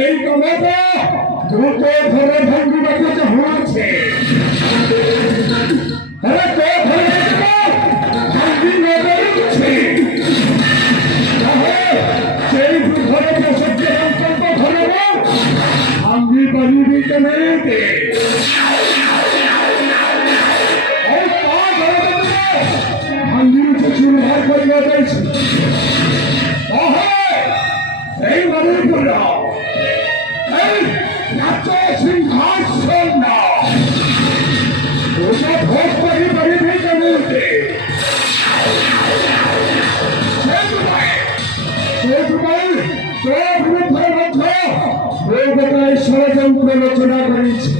এই টমেটো দ্রুত ধরে ভঙ্গি বাঁচাতে হয়েছে। এই মানুষগুলো এই সিংহাসন না ওটা ভোগ করে বাড়ি ভেঙে বলতে ষড়যন্ত্র রচনা করেছে।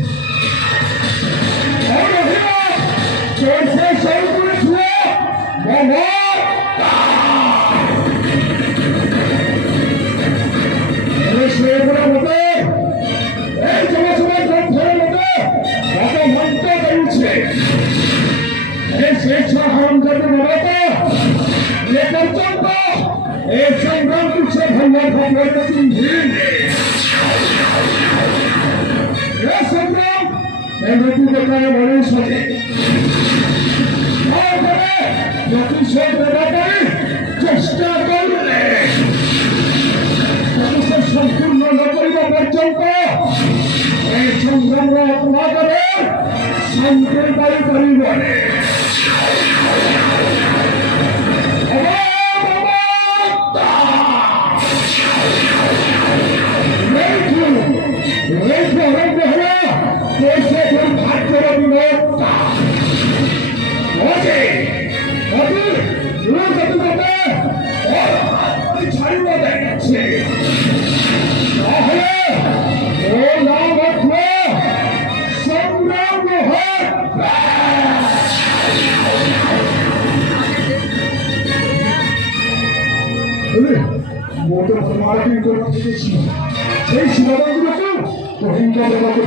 চেষ্টা করলে সম্পূর্ণ ন করিবা পর্যন্ত এই সংগ্রাম আপনাদের শান্তির বাড়ি পরিবারে সেই সীমাবদ্ধগুলোকে রোহিঙ্গা দেবাকে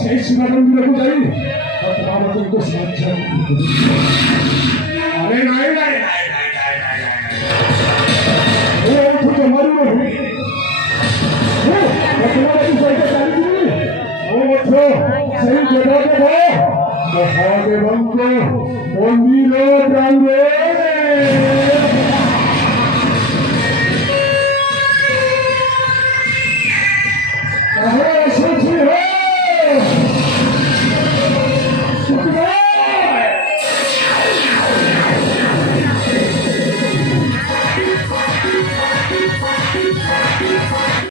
সেই সীমাবন্ধগুলোকে যাই আরে নাই নাই মহাদেবঙ্গ মন্দির প্রাঙ্গণে